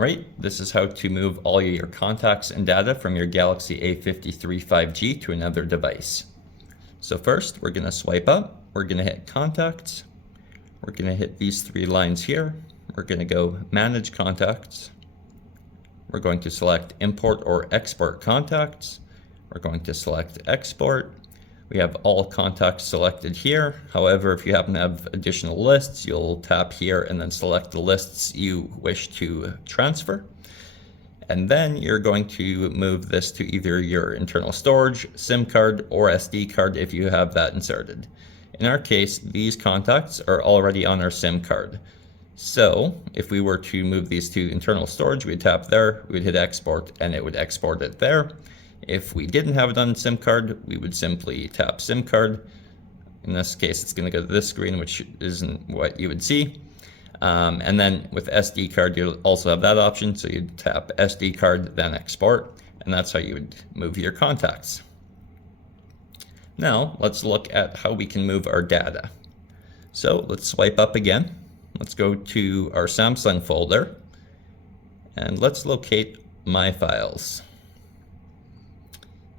All right, this is how to move all your contacts and data from your Galaxy A53 5G to another device. So first, we're going to swipe up. We're going to hit Contacts. We're going to hit these three lines here. We're going to go Manage Contacts. We're going to select Import or Export Contacts. We're going to select Export. We have all contacts selected here. However, if you happen to have additional lists, you'll tap here and then select the lists you wish to transfer. And then you're going to move this to either your internal storage, SIM card, or SD card if you have that inserted. In our case, these contacts are already on our SIM card. So if we were to move these to internal storage, we'd tap there, we'd hit export, and it would export it there. If we didn't have it on SIM card, we would simply tap SIM card. In this case, it's going to go to this screen, which isn't what you would see. And then with SD card, you'll also have that option. So you'd tap SD card, then export, and that's how you would move your contacts. Now, let's look at how we can move our data. So let's swipe up again. Let's go to our Samsung folder, and let's locate My Files.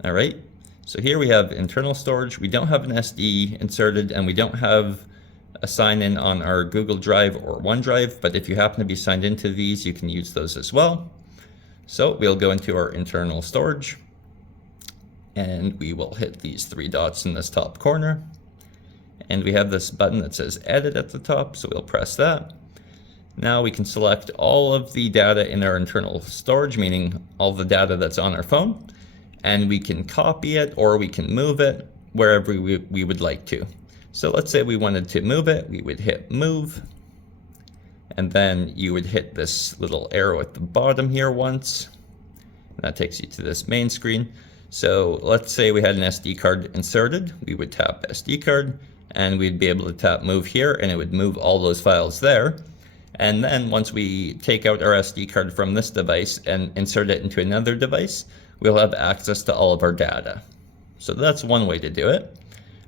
All right, so here we have internal storage. We don't have an SD inserted, and we don't have a sign-in on our Google Drive or OneDrive, but if you happen to be signed into these, you can use those as well. So we'll go into our internal storage, and we will hit these three dots in this top corner. And we have this button that says Edit at the top, so we'll press that. Now we can select all of the data in our internal storage, meaning all the data that's on our phone, and we can copy it or we can move it wherever we would like to. So let's say we wanted to move it, we would hit Move, and then you would hit this little arrow at the bottom here once, and that takes you to this main screen. So let's say we had an SD card inserted, we would tap SD card, and we'd be able to tap Move here, and it would move all those files there. And then once we take out our SD card from this device and insert it into another device, we'll have access to all of our data. So that's one way to do it.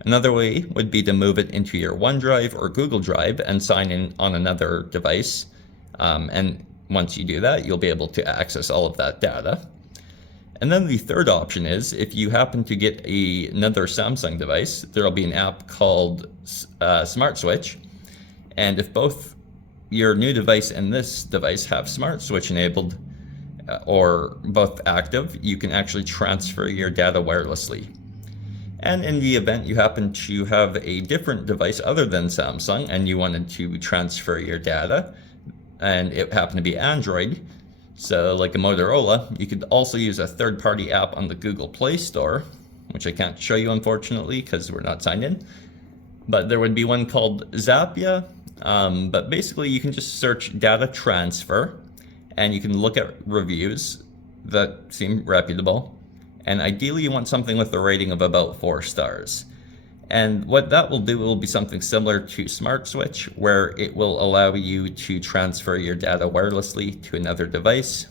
Another way would be to move it into your OneDrive or Google Drive and sign in on another device. And once you do that, you'll be able to access all of that data. And then the third option is if you happen to get another Samsung device, there'll be an app called Smart Switch. And if both your new device and this device have Smart Switch enabled, or both active, you can actually transfer your data wirelessly. And in the event you happen to have a different device other than Samsung and you wanted to transfer your data, and it happened to be Android, so like a Motorola, you could also use a third-party app on the Google Play Store, which I can't show you unfortunately because we're not signed in. But there would be one called Zappia, but basically you can just search data transfer, and you can look at reviews that seem reputable. And ideally you want something with a rating of about 4 stars. And what that will do will be something similar to Smart Switch, where it will allow you to transfer your data wirelessly to another device.